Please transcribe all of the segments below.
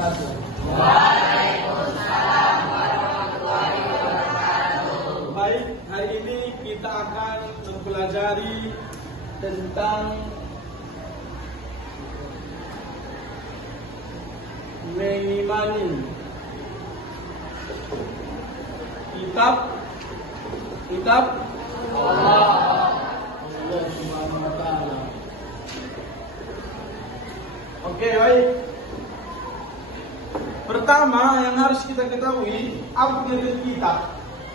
wabarakatuh. Waalaikumsalam warahmatullahi wabarakatuh. Baik, hari ini kita akan mempelajari tentang mengimani kitab Allah Subhanahu wa taala. Oke, baik. Pertama yang harus kita ketahui, apa itu kitab?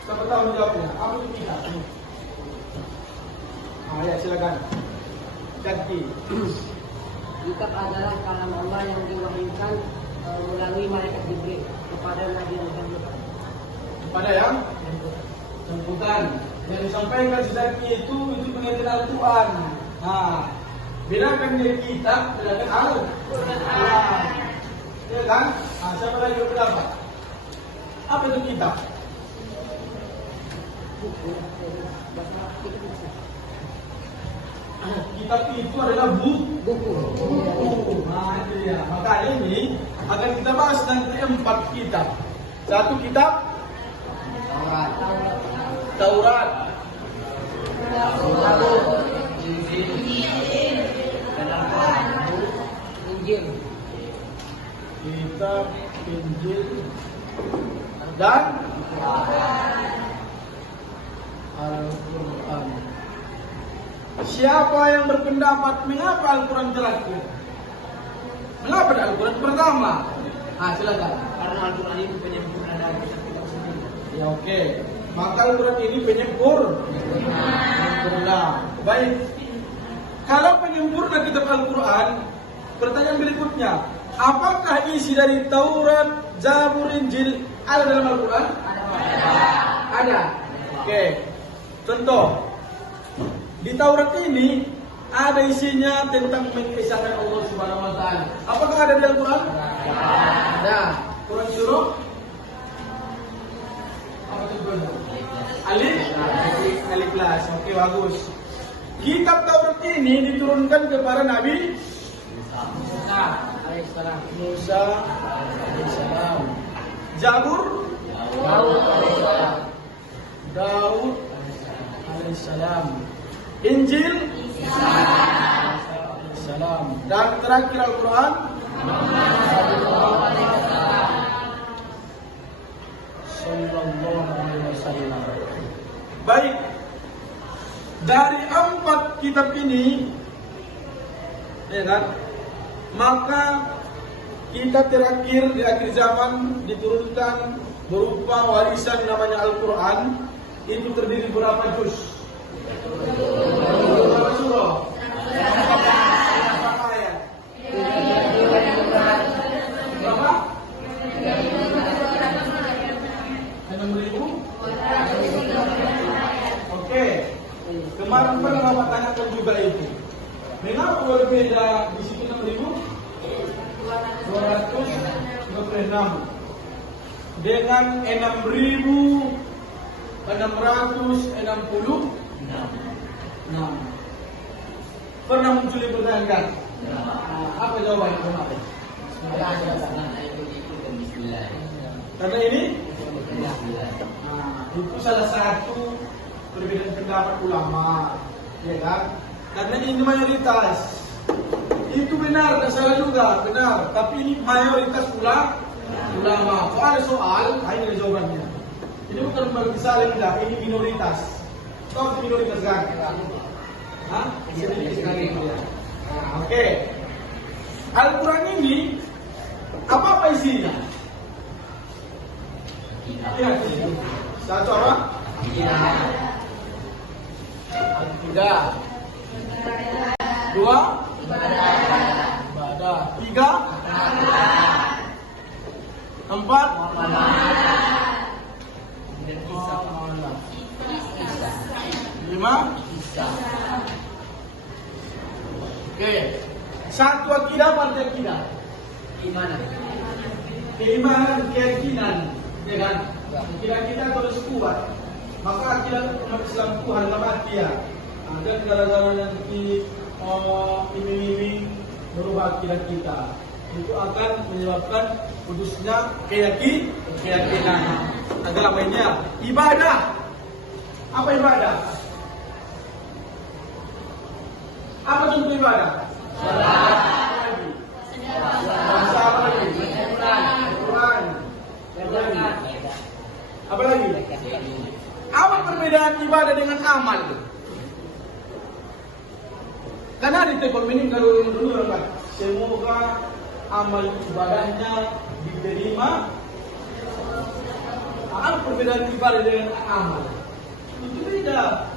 Siapa tahu jawabnya? Apa itu kitab? Ya, silakan. Jadi, Kitab adalah kalam Allah yang diwahyukan melalui malaikat Jibril kepada Nabi Muhammad. kepada yang jemputan yang disampaikan Zaki itu pengertian Al-Quran. Nah, bedakan dari kitab, bedakan Al-Quran. Ya kan? Nah, siapa lagi berapa? Apa itu kitab? Kitab itu adalah buku. Nah, itu ya. Maka ini akan kita bahas nanti 4 kitab. Satu kitab Taurat, Injil, kitab Injil dan Al-Quran. Siapa yang berpendapat mengapa Al-Quran terakhir? Mengapa Al-Quran pertama? Silakan. karena Al-Quran itu penyempurna dari kitab sendiri. Ya, oke. Maka Al-Quran ini penyempurna. Baik. Kalau penyempurna kitab Al-Quran, pertanyaan berikutnya, apakah isi dari Taurat, Zabur, Injil ada dalam Al-Quran? Ada. Oke. Contoh, di Taurat ini ada isinya tentang mengisahkan Allah Subhanahu wa taala. Apakah ada di Al-Quran? Ada. Quran surah apa itu? Alif Lam. Oke, bagus. Kitab Taurat ini diturunkan kepada Nabi Musa alaihissalam. Zabur Daud alaihissalam. Injil alaihissalam. Dan terakhir Al-Quran Sallallahu alaihi wasallam. Baik. Dari 4 kitab ini, ya kan? Maka kitab terakhir di akhir zaman diturunkan berupa warisan namanya Al-Quran. Itu terdiri berapa juz? Berapa surah? Berapa ayat? Berapa? 6.000? Oke. Kemarin pernah Bapak tanyakan juga itu. Mengapa berbeda di situ 6.226 dengan 6.666? Pernah muncul di pertanyaan? Apa jawabannya kemarin? Karena ini itu salah satu perbedaan pendapat ulama, ya kan? Karena ini mayoritas. Itu benar dan salah juga, benar. Tapi ini mayoritas ulama. Kalau ada soal, ini jawabannya. Ini bukan berarti salah tidak, ini minoritas. Tahu minoritas kan? Sedikit sekali. Oke. Al-Quran ini apa isinya? Ya, satu apa? Tiga. 2 ibadah. 3 4 5. Oke. Satu akidah, apa akidah? Keimanan, keyakinan, ya kan? Akidah kita harus kuat. Maka akidah umat Islam Tuhan dalam dia. Ada negara-negara nanti iming-iming merubah akidah kita. Itu akan menyebabkan kudusnya keyakinan agamanya. Ibadah. Apa ibadah? Apa contoh ibadah? Salat. Quran. Apa lagi? Apa perbedaan ibadah dengan amal? Karena di tekol ini kalau dulu kan, semoga amal ibadahnya diterima. Apa perbedaan ibadah dengan amal? Itu beda.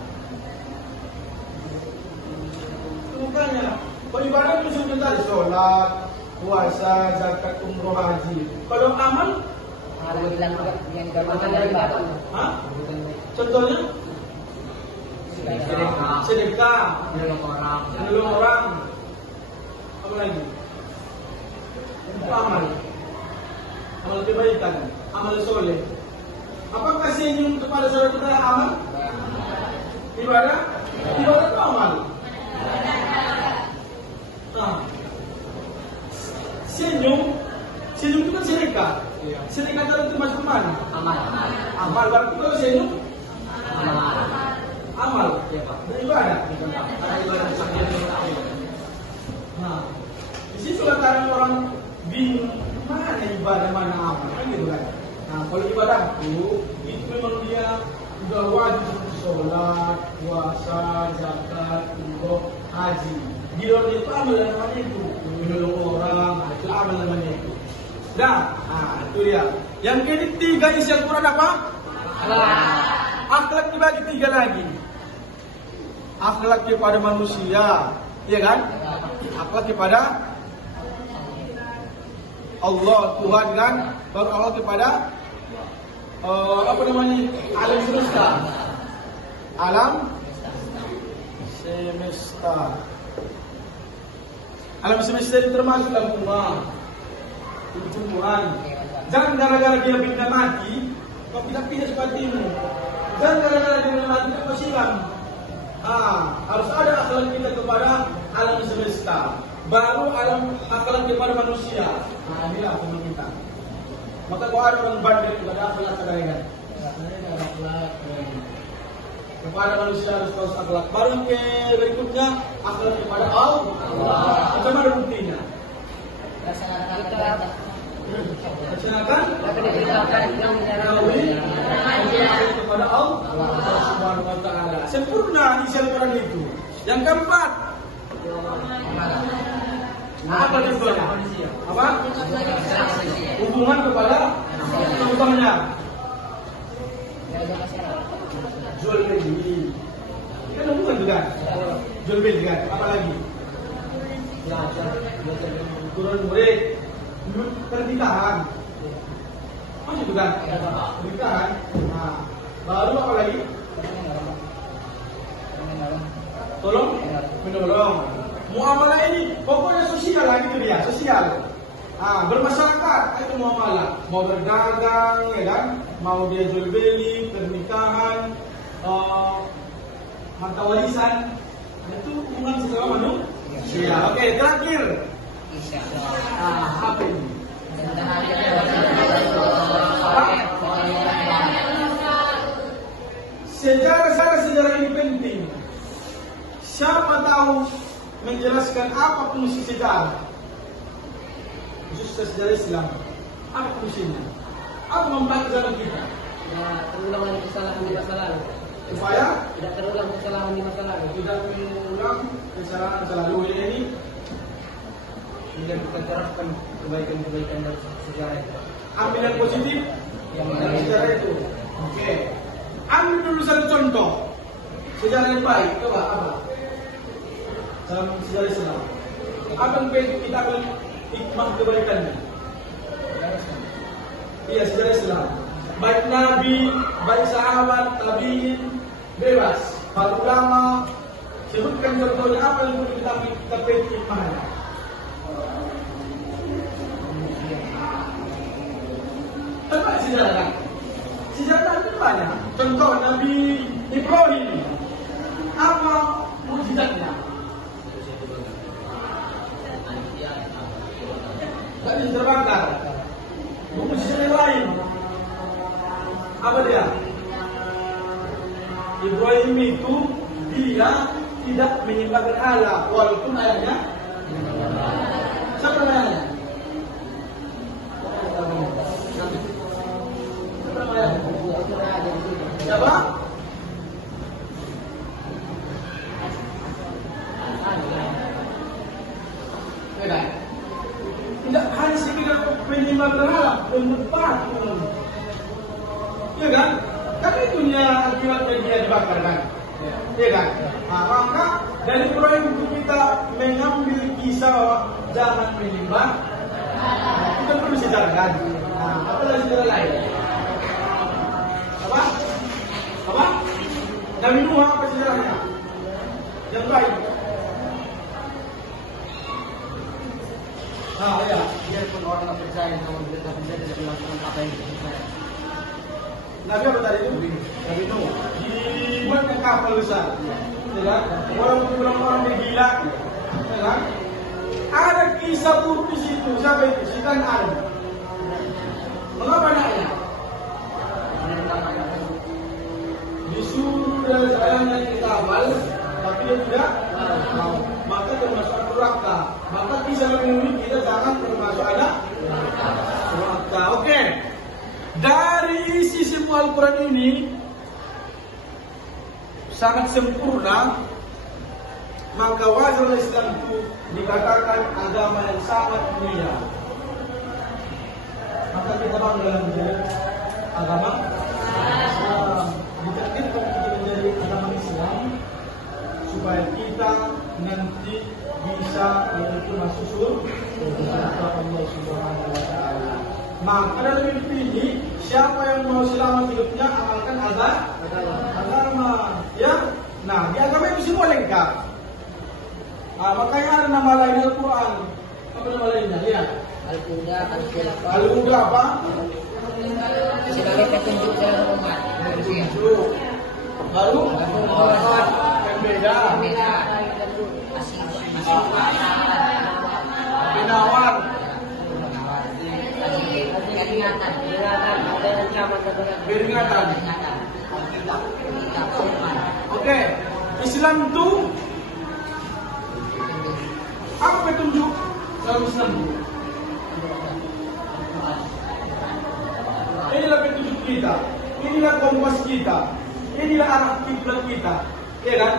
Bukannya kalau ibadah itu sebentar sholat, puasa, zakat, umroh, haji. Kalau amal, Ada bilang yang gambarkan dari ibadah. hah? Contohnya sedekah, menolong orang, apa lagi? Itu amal, amal kebaikan, amal soleh. Apakah senyum kepada saudara kita amal? Ibadah? Ibadah itu amal. Nah, senyum itu kan sedekah. Sedekah itu masuk mana? Amal. Berarti kalau senyum amal. Ya, Pak. Ibadah. Nah, di situ kadang orang bingung mana ibadah mana amal, kan gitu kan? Nah, kalau ibadah itu memang dia sudah wajib sholat, puasa, zakat, umroh, haji. Di luar itu amal namanya itu, menolong orang, itu amal namanya itu. Nah, itu dia. Yang ketiga isi Al-Quran apa? Akhlak dibagi tiga lagi. Akhlak kepada manusia, iya kan? Akhlak kepada Allah, Tuhan kan? Baru akhlak kepada apa namanya? Alam semesta. Alam semesta. Alam semesta itu termasuk dalam rumah. Itu Tuhan. Jangan gara-gara dia benda mati, kau pindah-pindah sepatimu. Jangan gara-gara dia benda mati, kau silam. Harus ada akhlak kita kepada alam semesta. Baru akhlak kepada manusia. Inilah akhlak kita. Maka kalau ada orang bandel juga ada akhlak kedaikan. Akhlak kepada manusia harus tahu akhlak. Baru ke berikutnya akhlak kepada Allah. Itu mana buktinya? Laksanakan kepada Allah Subhanahu wa taala. Sempurna isi Al-Quran itu. Yang keempat, apa itu? Apa? Hubungan kepada contohnya. Jual beli. Kan hubungan juga. Jual beli kan. Apa lagi? Turun murid. Pernikahan. Masih juga. Pernikahan. Nah, baru apa lagi? Tolong menolong. Muamalah ini pokoknya sosial lagi itu dia, sosial. Bermasyarakat itu muamalah. Mau berdagang, ya kan? Mau dia jual beli, pernikahan, harta warisan. Itu hubungan sesama manusia. Oke, terakhir. Apa ini? Sejarah ini penting. Siapa tahu menjelaskan apa fungsi sejarah? Khusus sejarah Islam. Apa fungsinya? Apa membantu zaman kita? Ya, terulang lagi kesalahan di masa lalu. Supaya Tidak terulang kesalahan di masa lalu. tidak mengulang kesalahan masa lalu ini. Kemudian kita terapkan kebaikan-kebaikan dari sejarah itu. Ambil yang positif yang dari sejarah itu. Oke. Ambil dulu satu contoh sejarah yang baik. Coba apa? Dalam sejarah Islam. Apa yang kita ambil hikmah kebaikannya? Iya, sejarah Islam. Baik Nabi, baik sahabat, tabiin, bebas. Para ulama sebutkan contohnya apa yang perlu kita petik hikmahnya. Apa sejarah kan? Sejarah itu banyak. Contoh Nabi Ibrahim. Apa mukjizatnya? Tidak bisa terbakar. Apa dia? Ibrahim itu dia tidak menyembah berhala walaupun ayahnya. Siapa namanya? Siapa namanya? Siapa? Tidak hanya sekedar menyembah berhala, menyembah. Iya kan? Karena itunya akibatnya dia dibakar kan? Iya kan? Nah, maka dari Ibrahim itu kita mengambil kisah bahwa jangan menyembah. Kita perlu sejarah kan? Nah, apa lagi sejarah lain? Apa? Apa? Nabi Nuh apa sejarahnya? Yang baik. Nah, ya. Biarpun orang tak percaya sama kita tidak melakukan apa yang kita percaya. Nabi apa tadi itu? Nabi Nuh. Dibuatnya kapal besar. Ya kan? Walaupun orang-orang gila. Ya kan? Ada kisah buruk di situ. Siapa itu? Sitan Adam. Mengapa anaknya? Disuruh dan sayangnya kita amal, tapi dia tidak mau. Maka termasuk neraka. Maka kisah Nabi Nuh kita jangan termasuk ada neraka. Oke. Dari isi semua Al-Quran ini sangat sempurna, maka wajar Islam itu dikatakan agama yang sangat mulia. Maka kita bangga dalam menjadi agama Islam. Ditakdirkan kita menjadi agama Islam supaya kita nanti bisa yaitu masuk surga Allah Subhanahu wa taala. Maka dalam hidup ini siapa yang mau selamat hidupnya amalkan agama. Ya, nah di agama itu semua lengkap. Nah, makanya ada nama lain Al-Quran. Apa nama lainnya? Lihat. Al-Huda, Al-Khilafah. Al-Huda apa? Sebagai petunjuk jalan umat. Petunjuk. Baru pembeda. Penawar. Peringatan. Oke, Islam itu apa petunjuk dalam Islam? Inilah petunjuk kita, inilah kompas kita, inilah arah kiblat kita, ya kan?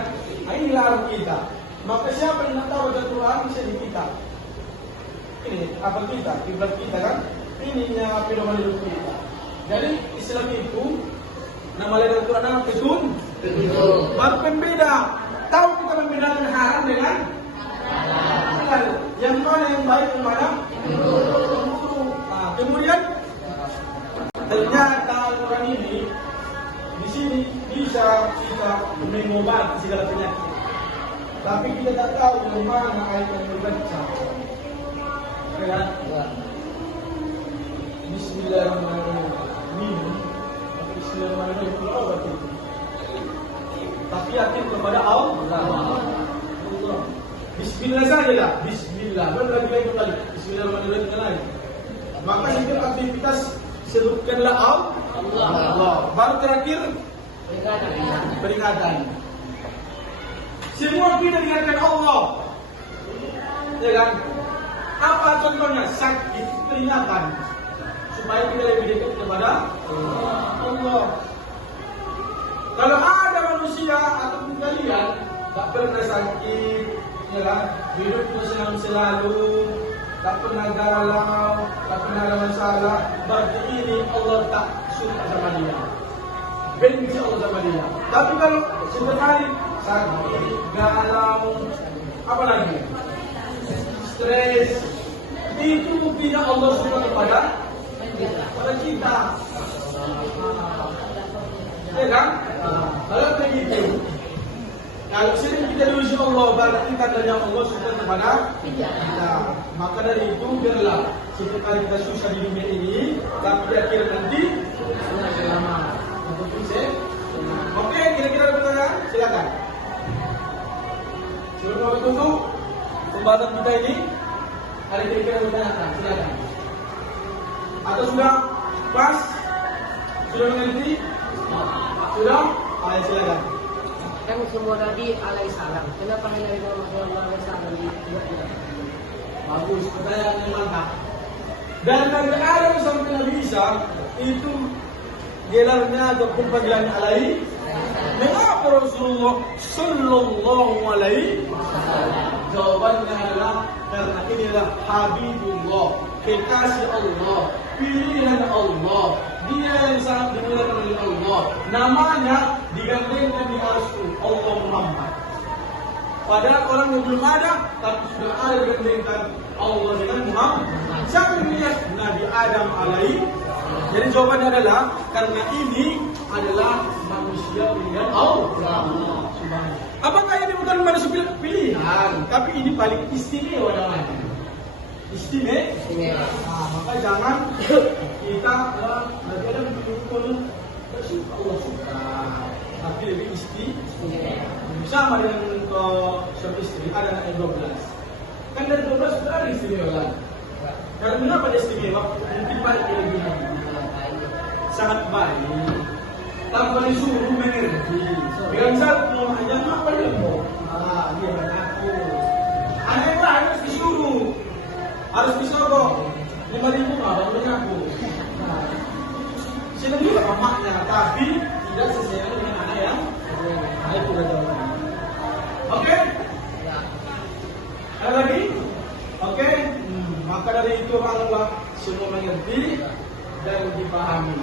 Nah, inilah arah kita. Maka siapa yang tahu Al-Quran bisa di kita. Ini apa kita, kiblat kita kan? Ininya pedoman hidup kita. Jadi Islam itu nama lain Al-Quran apa? Petunjuk. Baru pembeda. Tahu kita membedakan haram dengan halal. Yang mana yang baik, yang mana? Nah, kemudian ternyata Al-Quran ini di sini bisa kita mengobati segala penyakit. Tapi kita tak tahu yang mana ayat yang dibaca. Ya. Bismillahirrahmanirrahim. Bismillahirrahmanirrahim. Tapi yakin kepada Allah. Bismillah saja lah. Bismillah. Baru lagi kembali. Bismillahirrahmanirrahim lagi. Maka setiap aktivitas sebutkanlah Allah. Baru terakhir peringatan. Semua kita diingatkan Allah. Ya kan? Apa contohnya? Sakit peringatan supaya kita lebih dekat kepada Allah. Kalau ada manusia ataupun kalian tak pernah sakit, ya kan? Hidupnya senang selalu, tak pernah galau, tak pernah ada masalah, berarti ini Allah tak suka sama dia. Benci Allah sama dia. Tapi kalau sesekali sakit, galau, apa lagi? Stres, itu buktinya Allah suka kepada kita. Ya kan? Kalau begitu, kalau sering kita diuji Allah, berarti tandanya Allah suka kepada kita. Maka dari itu biarlah setiap kali kita susah di dunia ini, tapi di akhir nanti selamat. Untuk bisa. Oke, kira-kira ada pertanyaan? Silakan. Sebelum kami tutup pembahasan kita ini, ada kira-kira bertanya, silakan. Atau sudah pas? Sudah mengerti? Sudah? Ayo silakan. Kan semua Nabi alaihissalam. Kenapa hanya Nabi Muhammad SAW dibuatnya? Bagus, pertanyaan yang mantap. Dan Nabi Adam sampai Nabi Isa itu gelarnya ataupun panggilannya alaihi. Mengapa Rasulullah Sallallahu Alaihi Wasallam? Jawabannya adalah karena ini adalah Habibullah, kekasih Allah, pilihan Allah. Dia yang sangat dimuliakan oleh Allah. Namanya digandengkan di Al-Quran Allah Muhammad. Padahal orang yang belum ada, tapi sudah ada digandengkan Allah dengan Muhammad. Siapa yang lihat Nabi Adam alaihi? Jadi jawabannya adalah karena ini adalah manusia pilihan Allah. Subhanallah. Apakah ini bukan manusia pilihan, tapi ini paling istimewa namanya. Istimewa. Nah, maka jangan kita Nabi Adam betul-betul bersyukur Allah suka, tapi lebih istimewa. Sama dengan suami istri ada anak 12. Kan dari 12 sudah ada istimewa kan? Karena kenapa dia istimewa? Mungkin baik kelebihan, sangat baik. Tanpa disuruh mengerti. Dengan satu hanya apa dia mau? Dia mengaku. Aneh lah harus disuruh, harus disuruh. 5.000 baru mengaku. Senang juga emaknya, tapi tidak sesuai dengan anak yang itu udah jauh. Oke? Ada lagi? Oke? Maka dari itu Allah semua mengerti dan dipahami.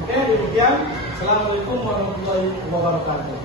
Oke, demikian. Assalamualaikum warahmatullahi wabarakatuh.